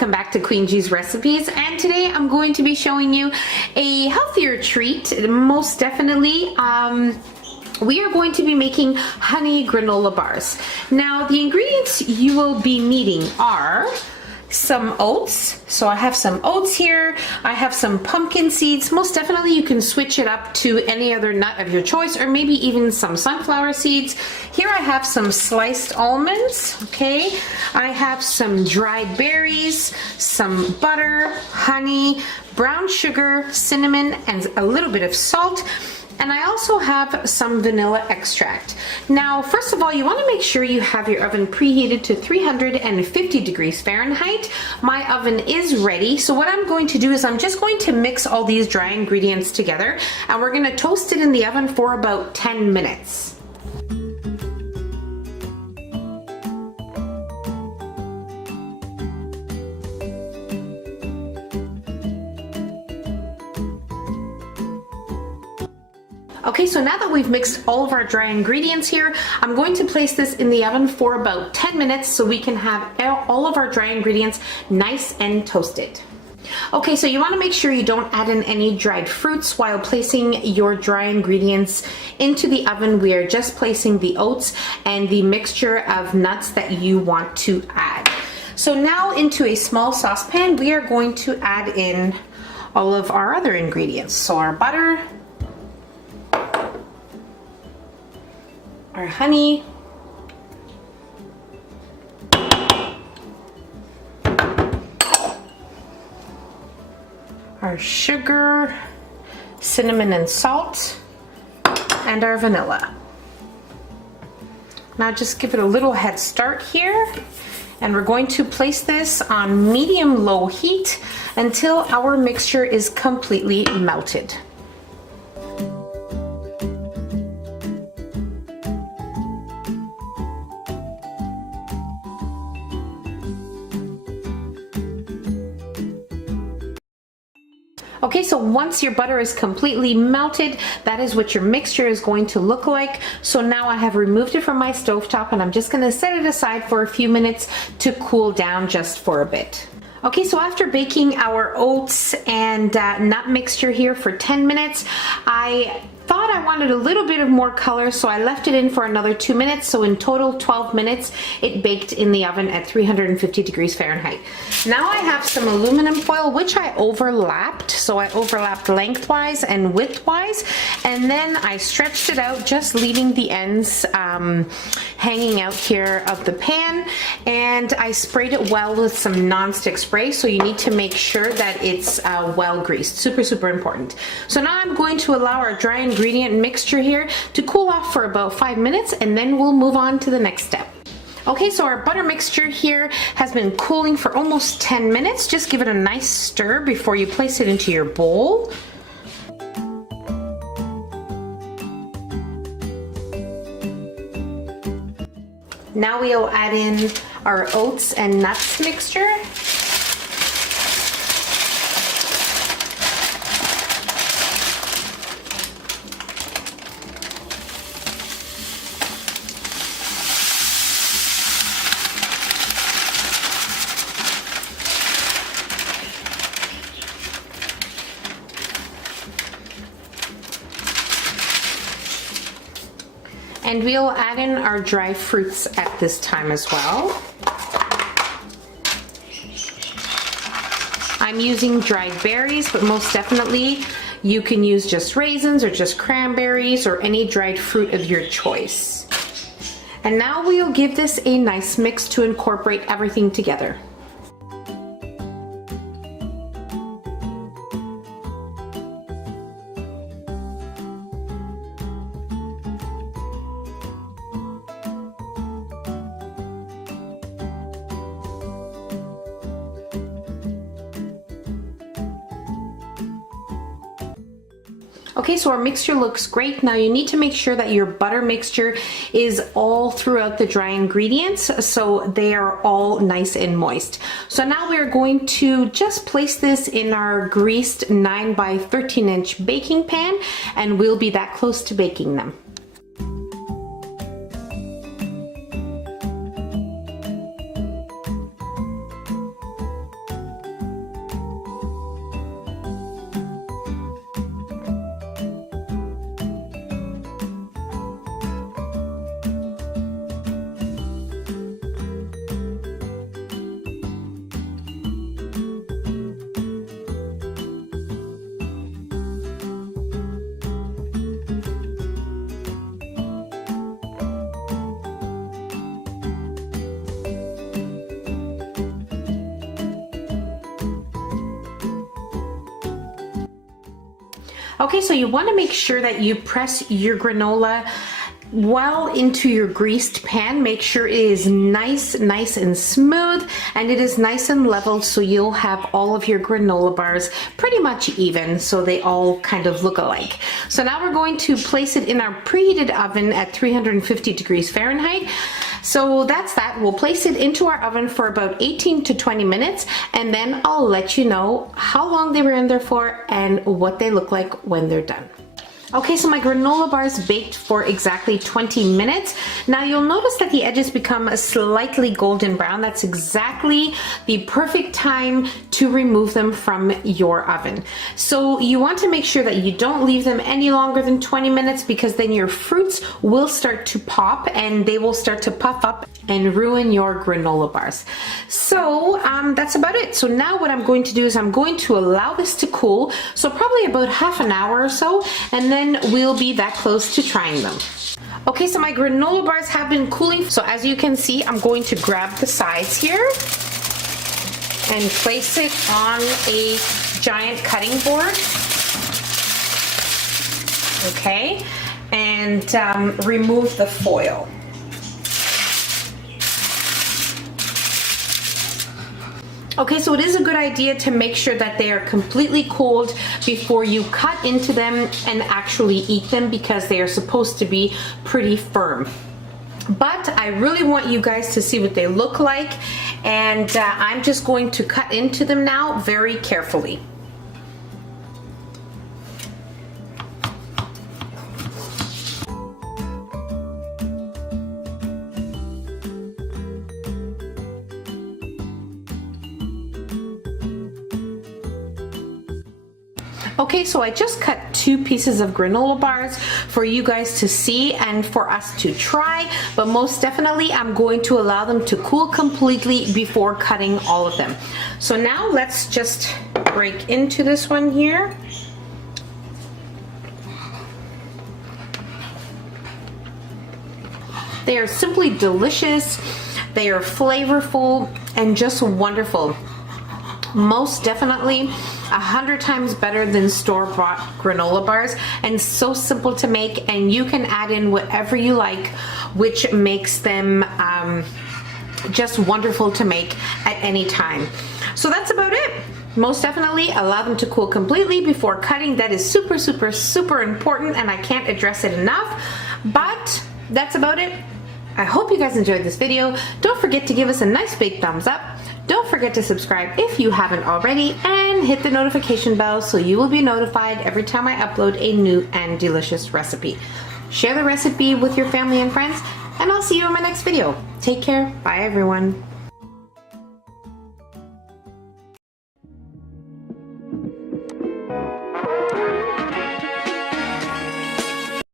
welcome back to Queen G's Recipes, and today I'm going to be showing you a healthier treat, most definitely. We are going to be making honey granola bars. Now the ingredients you will be needing are some oats. So I have some oats here. I have some pumpkin seeds. Most definitely you can switch it up to any other nut of your choice, or maybe even some sunflower seeds. Here I have some sliced almonds, okay? I have some dried berries, some butter, honey, brown sugar, cinnamon, and a little bit of salt. And I also have some vanilla extract. Now, first of all, you want to make sure you have your oven preheated to 350 degrees Fahrenheit. My oven is ready. So what I'm going to do is I'm just going to mix all these dry ingredients together, and we're going to toast it in the oven for about 10 minutes. Okay, so now that we've mixed all of our dry ingredients here, I'm going to place this in the oven for about 10 minutes so we can have all of our dry ingredients nice and toasted. Okay, so you want to make sure you don't add in any dried fruits while placing your dry ingredients into the oven. We are just placing the oats and the mixture of nuts that you want to add. So now into a small saucepan, we are going to add in all of our other ingredients. So our butter, our honey, our sugar, cinnamon and salt, and our vanilla. Now just give it a little head start here, and we're going to place this on medium-low heat until our mixture is completely melted. Okay, so once your butter is completely melted, that is what your mixture is going to look like. So now I have removed it from my stovetop, and I'm just going to set it aside for a few minutes to cool down just for a bit. Okay, so after baking our oats and nut mixture here for 10 minutes, I thought I wanted a little bit of more color, so I left it in for another 2 minutes. So in total 12 minutes it baked in the oven at 350 degrees Fahrenheit. Now I have some aluminum foil which I overlapped. So I overlapped lengthwise and widthwise, and then I stretched it out, just leaving the ends hanging out here of the pan, and I sprayed it well with some non-stick spray. So you need to make sure that it's well greased. Super important. So now I'm going to allow our dry ingredient mixture here to cool off for about 5 minutes, and then we'll move on to the next step. Okay, so our butter mixture here has been cooling for almost 10 minutes. Just give it a nice stir before you place it into your bowl. Now we'll add in our oats and nuts mixture. And we'll add in our dry fruits at this time as well. I'm using dried berries, but most definitely you can use just raisins or just cranberries or any dried fruit of your choice. And now we'll give this a nice mix to incorporate everything together. Okay, so our mixture looks great. Now you need to make sure that your butter mixture is all throughout the dry ingredients, so they are all nice and moist. So now we're going to just place this in our greased 9 by 13 inch baking pan, and we'll be that close to baking them. Okay, so you want to make sure that you press your granola well into your greased pan. Make sure it is nice and smooth, and it is nice and leveled, so you'll have all of your granola bars pretty much even, so they all kind of look alike. So now we're going to place it in our preheated oven at 350 degrees Fahrenheit. So that's that. We'll place it into our oven for about 18 to 20 minutes, and then I'll let you know how long they were in there for and what they look like when they're done. Okay, so my granola bars baked for exactly 20 minutes. Now you'll notice that the edges become slightly golden brown. That's exactly the perfect time to remove them from your oven. So you want to make sure that you don't leave them any longer than 20 minutes, because then your fruits will start to pop and they will start to puff up and ruin your granola bars. So that's about it. So now what I'm going to do is I'm going to allow this to cool, so probably about half an hour or so, and then we'll be that close to trying them. Okay, so my granola bars have been cooling. So as you can see, I'm going to grab the sides here and place it on a giant cutting board. Okay, and remove the foil. Okay, so it is a good idea to make sure that they are completely cold before you cut into them and actually eat them, because they are supposed to be pretty firm. But I really want you guys to see what they look like, and I'm just going to cut into them now very carefully. Okay, so I just cut 2 pieces of granola bars for you guys to see and for us to try, but most definitely I'm going to allow them to cool completely before cutting all of them. So now let's just break into this one here. They are simply delicious, they are flavorful, and just wonderful. Most definitely 100 times better than store-bought granola bars, and so simple to make, and you can add in whatever you like, which makes them just wonderful to make at any time. So that's about it. Most definitely allow them to cool completely before cutting. That is super important, and I can't address it enough. But that's about it. I hope you guys enjoyed this video. Don't forget to give us a nice big thumbs up. Don't forget to subscribe if you haven't already, and hit the notification bell so you will be notified every time I upload a new and delicious recipe. Share the recipe with your family and friends, and I'll see you in my next video. Take care. Bye everyone.